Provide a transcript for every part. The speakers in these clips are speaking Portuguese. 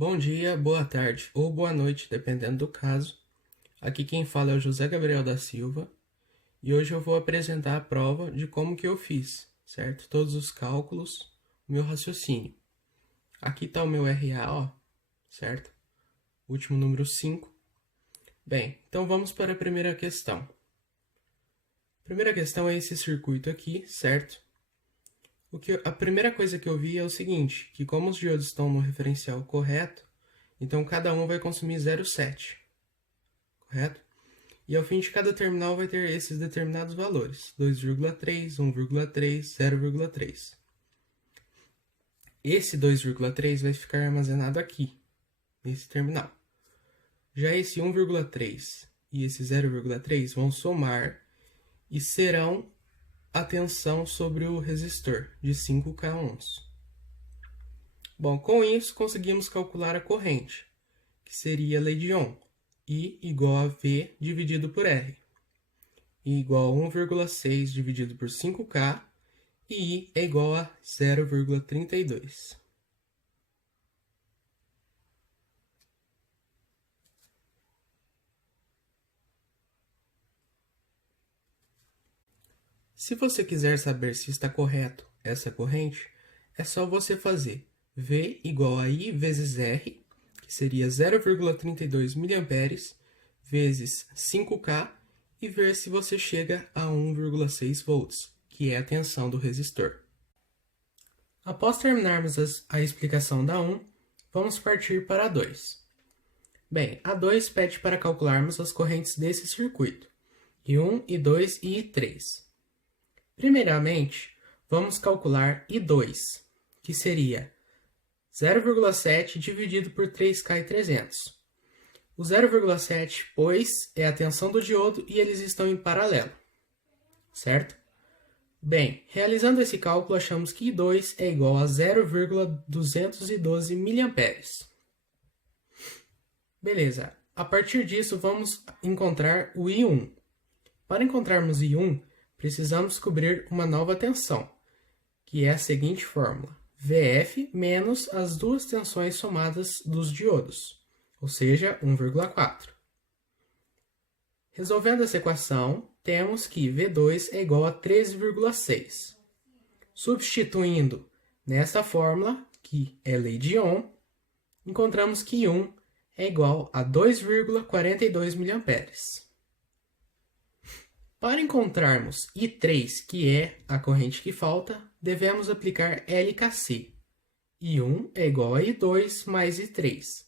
Bom dia, boa tarde ou boa noite, dependendo do caso. Aqui quem fala é o José Gabriel da Silva e hoje eu vou apresentar a prova de como que eu fiz, certo? Todos os cálculos, o meu raciocínio. Aqui está o meu RA, ó, certo? Último número 5. Bem, então vamos para a primeira questão. A primeira questão é esse circuito aqui, certo? A primeira coisa que eu vi é o seguinte, que como os diodos estão no referencial correto, então cada um vai consumir 0,7, correto? E ao fim de cada terminal vai ter esses determinados valores, 2,3, 1,3, 0,3. Esse 2,3 vai ficar armazenado aqui, nesse terminal. Já esse 1,3 e esse 0,3 vão somar e serão a tensão sobre o resistor de 5K ohms. Bom, com isso conseguimos calcular a corrente, que seria a lei de Ohm, I igual a V dividido por R. I igual a 1,6 dividido por 5K e I é igual a 0,32. Se você quiser saber se está correto essa corrente, é só você fazer V igual a I vezes R, que seria 0,32 mA, vezes 5K, e ver se você chega a 1,6 volts, que é a tensão do resistor. Após terminarmos a explicação da 1, vamos partir para a 2. Bem, a 2 pede para calcularmos as correntes desse circuito, I1, I2 e I3. Primeiramente, vamos calcular I2, que seria 0,7 dividido por 3K300. O 0,7, pois, é a tensão do diodo e eles estão em paralelo, certo? Bem, realizando esse cálculo, achamos que I2 é igual a 0,212 mA. Beleza, a partir disso vamos encontrar o I1. Para encontrarmos I1, precisamos descobrir uma nova tensão, que é a seguinte fórmula: VF menos as duas tensões somadas dos diodos, ou seja, 1,4. Resolvendo essa equação, temos que V2 é igual a 13,6. Substituindo nessa fórmula, que é lei de Ohm, encontramos que I1 é igual a 2,42 mA. Para encontrarmos I3, que é a corrente que falta, devemos aplicar LKC. I1 é igual a I2 mais I3,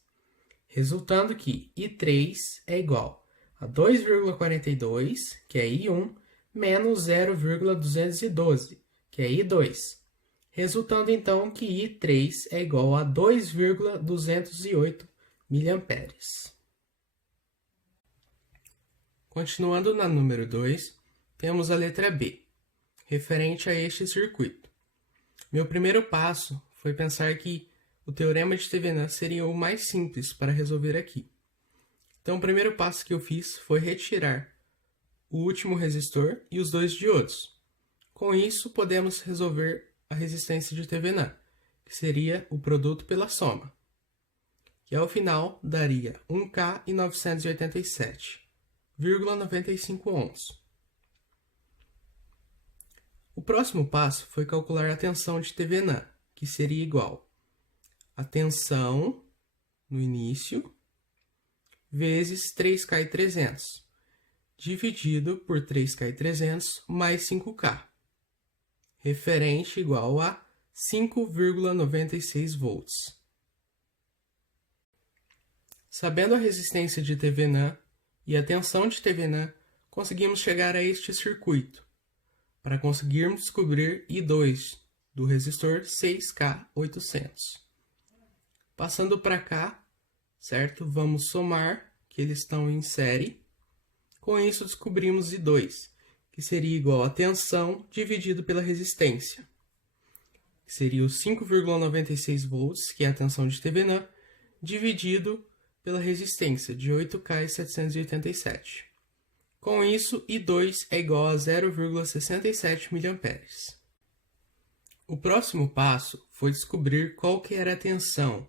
resultando que I3 é igual a 2,42, que é I1, menos 0,212, que é I2, resultando então que I3 é igual a 2,208 mA. Continuando na número 2, temos a letra B, referente a este circuito. Meu primeiro passo foi pensar que o teorema de Thevenin seria o mais simples para resolver aqui. Então, o primeiro passo que eu fiz foi retirar o último resistor e os dois diodos. Com isso, podemos resolver a resistência de Thevenin, que seria o produto pela soma, que ao final daria 1K e 987,95 ohms. O próximo passo foi calcular a tensão de Thevenin, que seria igual a tensão no início vezes 3K300, dividido por 3K300 mais 5K, referente igual a 5,96 volts. Sabendo a resistência de Thevenin e a tensão de Thevenin, conseguimos chegar a este circuito, para conseguirmos descobrir I2 do resistor 6K800. Passando para cá, certo? Vamos somar, que eles estão em série. Com isso, descobrimos I2, que seria igual a tensão dividido pela resistência, que seria os 5,96 volts, que é a tensão de Thevenin, dividido pela resistência de 8K787. Com isso, I2 é igual a 0,67 mA. O próximo passo foi descobrir qual que era a tensão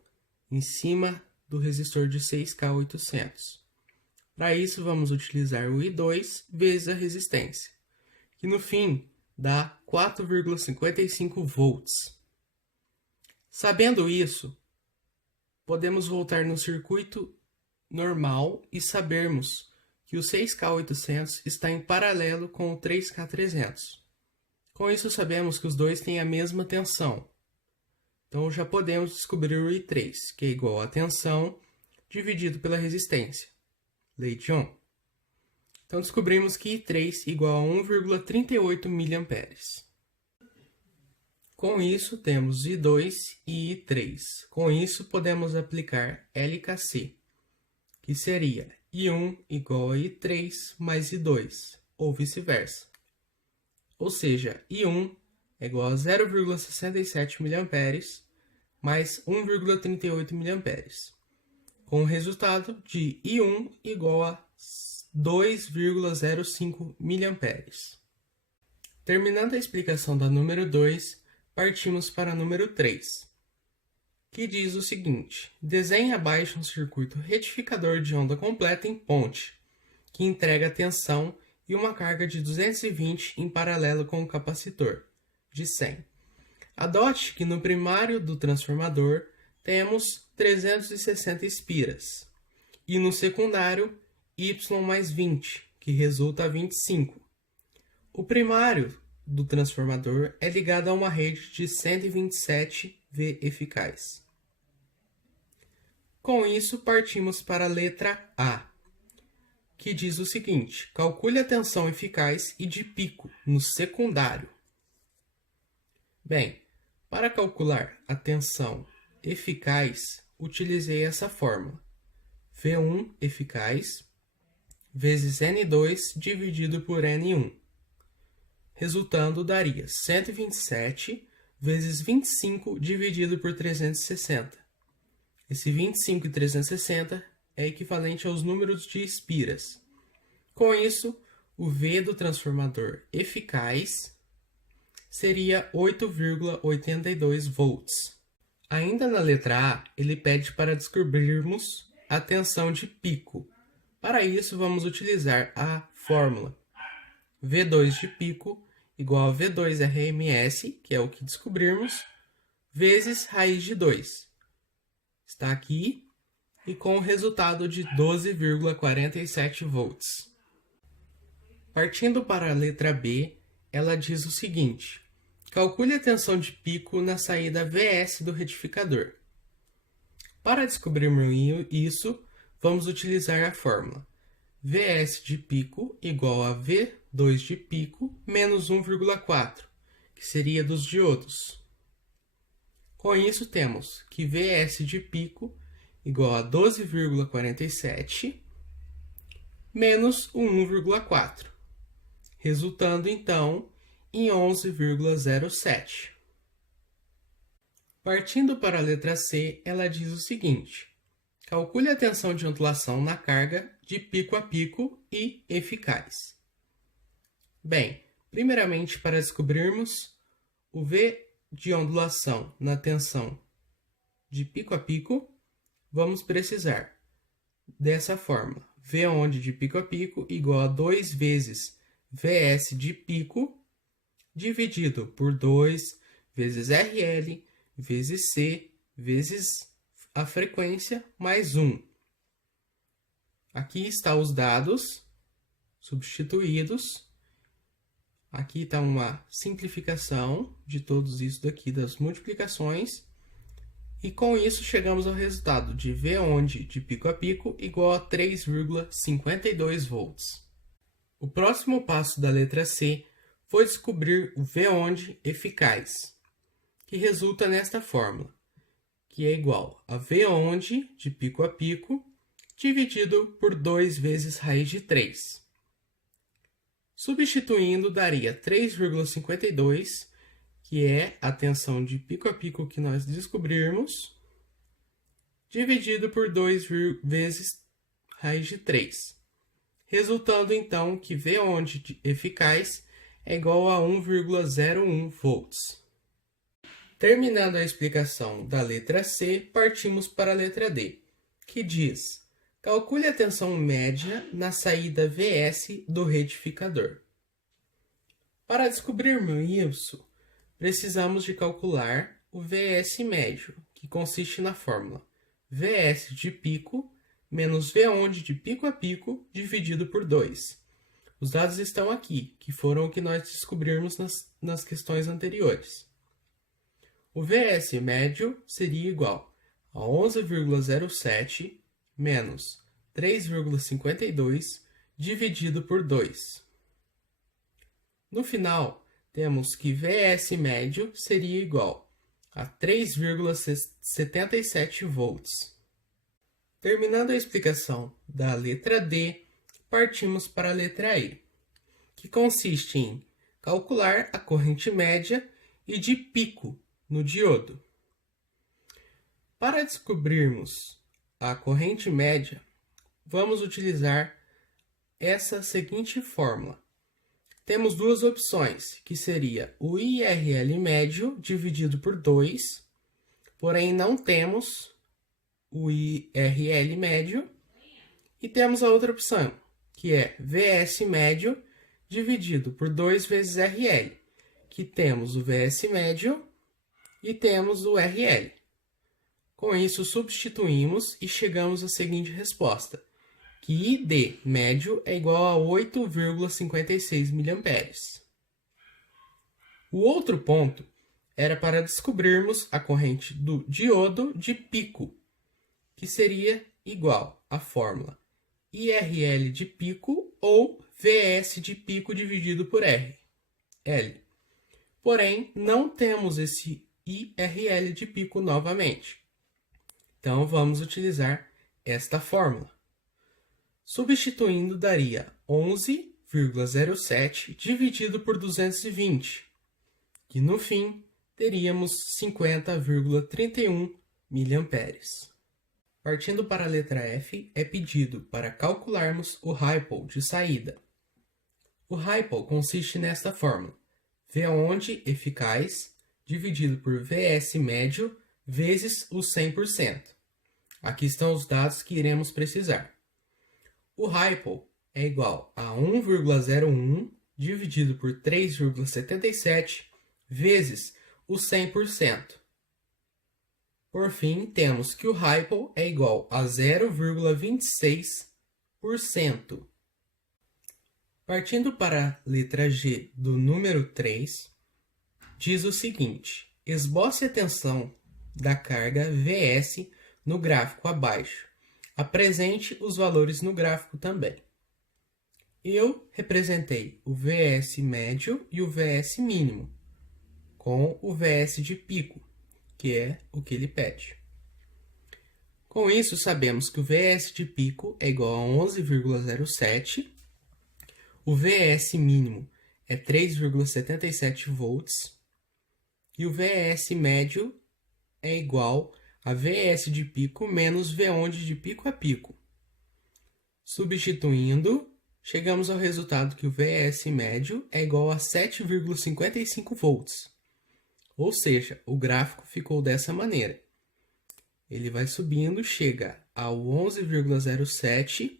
em cima do resistor de 6K800. Para isso, vamos utilizar o I2 vezes a resistência, que no fim dá 4,55 volts. Sabendo isso, podemos voltar no circuito normal e sabermos que o 6K800 está em paralelo com o 3K300. Com isso, sabemos que os dois têm a mesma tensão. Então, já podemos descobrir o I3, que é igual a tensão dividido pela resistência. Lei de Ohm. Então, descobrimos que I3 igual a 1,38 mA. Com isso, temos I2 e I3. Com isso, podemos aplicar LKC, que seria I1 igual a I3 mais I2, ou vice-versa. Ou seja, I1 é igual a 0,67 mA mais 1,38 mA, com o resultado de I1 igual a 2,05 mA. Terminando a explicação da número 2, partimos para a número 3, que diz o seguinte: desenhe abaixo um circuito retificador de onda completa em ponte, que entrega tensão e uma carga de 220 em paralelo com o capacitor, de 100. Adote que no primário do transformador temos 360 espiras, e no secundário Y mais 20, que resulta a 25. O primário do transformador é ligado a uma rede de 127 V eficaz. Com isso, partimos para a letra A, que diz o seguinte: calcule a tensão eficaz e de pico no secundário. Bem, para calcular a tensão eficaz, utilizei essa fórmula: V1 eficaz vezes N2 dividido por N1. Resultando, daria 127 vezes 25 dividido por 360. Esse 25 e 360 é equivalente aos números de espiras. Com isso, o V do transformador eficaz seria 8,82 volts. Ainda na letra A, ele pede para descobrirmos a tensão de pico. Para isso, vamos utilizar a fórmula V2 de pico igual a V2 RMS, que é o que descobrirmos, vezes raiz de 2. Está aqui, e com o resultado de 12,47 volts. Partindo para a letra B, ela diz o seguinte: calcule a tensão de pico na saída VS do retificador. Para descobrirmos isso, vamos utilizar a fórmula VS de pico igual a V2 de pico menos 1,4, que seria dos diodos. Com isso, temos que VS de pico igual a 12,47 menos 1,4, resultando então em 11,07. Partindo para a letra C, ela diz o seguinte: calcule a tensão de ondulação na carga de pico a pico e eficaz. Bem, primeiramente, para descobrirmos o V de ondulação na tensão de pico a pico, vamos precisar dessa fórmula: V onde de pico a pico igual a 2 vezes VS de pico dividido por 2 vezes RL vezes C vezes a frequência mais 1. Aqui estão os dados substituídos. Aqui está uma simplificação de todos isso daqui das multiplicações. E com isso chegamos ao resultado de V onde de pico a pico igual a 3,52 volts. O próximo passo da letra C foi descobrir o V onde eficaz, que resulta nesta fórmula, que é igual a V onde de pico a pico dividido por 2 vezes raiz de 3. Substituindo, daria 3,52, que é a tensão de pico a pico que nós descobrirmos, dividido por 2 vezes raiz de 3. Resultando, então, que V onde eficaz é igual a 1,01 volts. Terminando a explicação da letra C, partimos para a letra D, que diz: calcule a tensão média na saída VS do retificador. Para descobrirmos isso, precisamos de calcular o VS médio, que consiste na fórmula VS de pico menos V-onde de pico a pico dividido por 2. Os dados estão aqui, que foram o que nós descobrimos nas questões anteriores. O VS médio seria igual a 11,07 menos 3,52 dividido por 2. No final, temos que VS médio seria igual a 3,77 volts. Terminando a explicação da letra D, partimos para a letra E, que consiste em calcular a corrente média e de pico no diodo. Para descobrirmos a corrente média, vamos utilizar essa seguinte fórmula. Temos duas opções, que seria o IRL médio dividido por 2, porém não temos o IRL médio, e temos a outra opção, que é VS médio dividido por 2 vezes RL, que temos o VS médio e temos o RL. Com isso, substituímos e chegamos à seguinte resposta, que ID médio é igual a 8,56 mA. O outro ponto era para descobrirmos a corrente do diodo de pico, que seria igual à fórmula IRL de pico ou VS de pico dividido por R, L. Porém, não temos esse IRL de pico novamente. Então, vamos utilizar esta fórmula. Substituindo, daria 11,07 dividido por 220, que no fim teríamos 50,31 mA. Partindo para a letra F, é pedido para calcularmos o Ripple de saída. O Ripple consiste nesta fórmula: V-onde eficaz dividido por VS médio vezes o 100%. Aqui estão os dados que iremos precisar. O Ripple é igual a 1,01 dividido por 3,77 vezes o 100%. Por fim, temos que o Ripple é igual a 0,26%. Partindo para a letra G do número 3, diz o seguinte: esboce a tensão da carga VS no gráfico abaixo. Apresente os valores no gráfico também. Eu representei o VS médio e o VS mínimo, com o VS de pico, que é o que ele pede. Com isso, sabemos que o VS de pico é igual a 11,07, o VS mínimo é 3,77 volts, e o VS médio é igual a VS de pico menos V-onde de pico a pico. Substituindo, chegamos ao resultado que o VS médio é igual a 7,55 volts. Ou seja, o gráfico ficou dessa maneira. Ele vai subindo, chega ao 11,07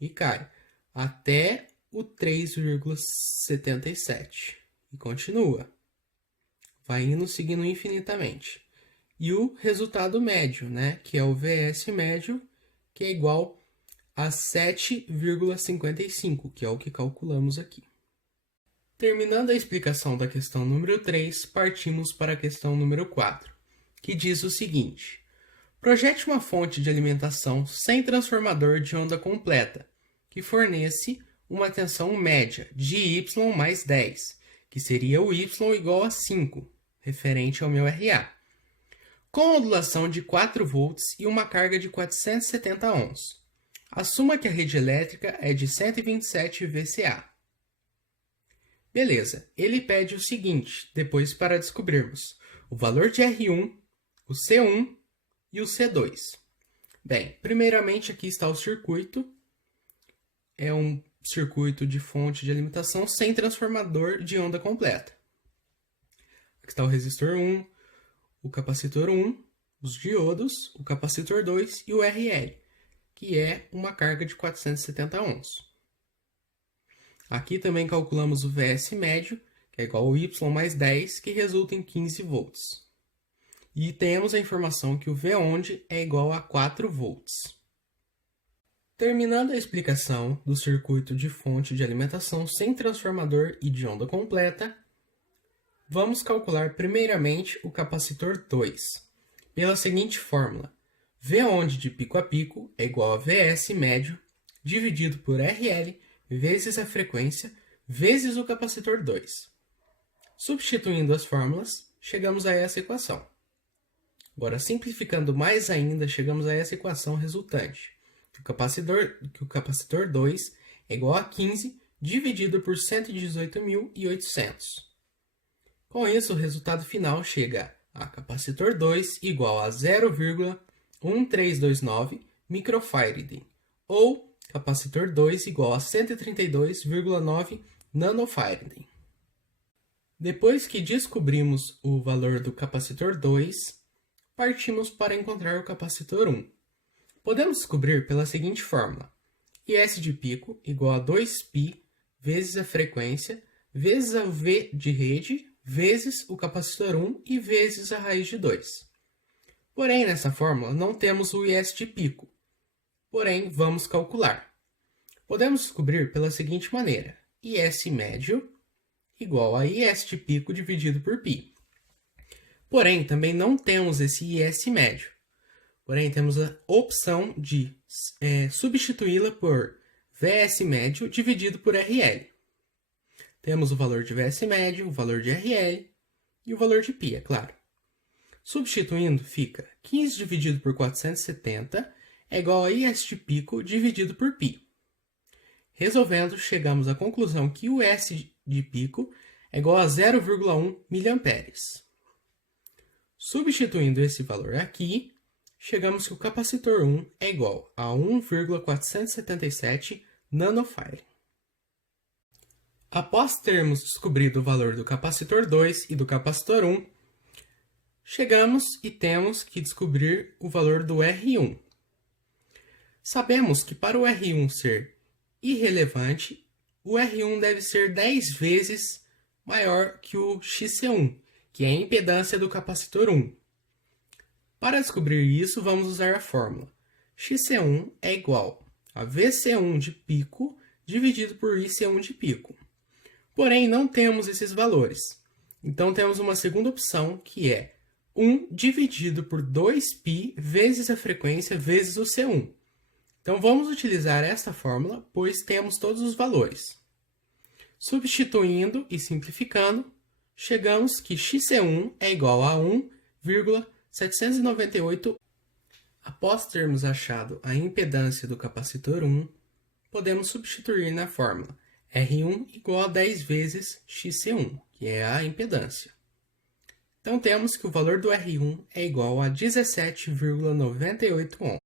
e cai até o 3,77 e continua. Vai indo seguindo infinitamente. E o resultado médio, que é o VS médio, que é igual a 7,55, que é o que calculamos aqui. Terminando a explicação da questão número 3, partimos para a questão número 4, que diz o seguinte: projete uma fonte de alimentação sem transformador de onda completa, que fornece uma tensão média de Y mais 10, que seria o Y igual a 5, referente ao meu RA, com ondulação de 4 volts e uma carga de 470 ohms. Assuma que a rede elétrica é de 127 VCA. Beleza, ele pede o seguinte, depois para descobrirmos o valor de R1, o C1 e o C2. Bem, primeiramente aqui está o circuito. É um circuito de fonte de alimentação sem transformador de onda completa. Aqui está o resistor 1, o capacitor 1, os diodos, o capacitor 2 e o RL, que é uma carga de 470 ohms. Aqui também calculamos o Vs médio, que é igual ao Y mais 10, que resulta em 15 volts. E temos a informação que o Vond é igual a 4 volts. Terminando a explicação do circuito de fonte de alimentação sem transformador e de onda completa, vamos calcular primeiramente o capacitor 2, pela seguinte fórmula: Vond de pico a pico é igual a Vs médio dividido por RL vezes a frequência vezes o capacitor 2. Substituindo as fórmulas, chegamos a essa equação. Agora, simplificando mais ainda, chegamos a essa equação resultante: que o capacitor 2 é igual a 15 dividido por 118.800. Com isso, o resultado final chega a capacitor 2 igual a 0,1329 microfarad, ou capacitor 2 igual a 132,9 nanofarad. Depois que descobrimos o valor do capacitor 2, partimos para encontrar o capacitor 1. Podemos descobrir pela seguinte fórmula: IS de pico igual a 2π vezes a frequência vezes a V de rede vezes o capacitor 1 e vezes a raiz de 2. Porém, nessa fórmula não temos o IS de pico. Porém, vamos calcular. Podemos descobrir pela seguinte maneira: IS médio igual a IS de pico dividido por π. Porém, também não temos esse IS médio. Porém, temos a opção de substituí-la por Vs médio dividido por RL. Temos o valor de Vs médio, o valor de RL e o valor de π, é claro. Substituindo, fica 15 dividido por 470 é igual a IS de pico dividido por π. Resolvendo, chegamos à conclusão que o S de pico é igual a 0,1 mA. Substituindo esse valor aqui, chegamos que o capacitor 1 é igual a 1,477 nanofarad. Após termos descobrido o valor do capacitor 2 e do capacitor 1, chegamos e temos que descobrir o valor do R1. Sabemos que para o R1 ser irrelevante, o R1 deve ser 10 vezes maior que o XC1, que é a impedância do capacitor 1. Para descobrir isso, vamos usar a fórmula: XC1 é igual a VC1 de pico dividido por IC1 de pico. Porém, não temos esses valores. Então, temos uma segunda opção, que é 1 dividido por 2π vezes a frequência vezes o C1. Então, vamos utilizar esta fórmula, pois temos todos os valores. Substituindo e simplificando, chegamos que XC1 é igual a 1,798. Após termos achado a impedância do capacitor 1, podemos substituir na fórmula R1 igual a 10 vezes XC1, que é a impedância. Então, temos que o valor do R1 é igual a 17,98 ohms.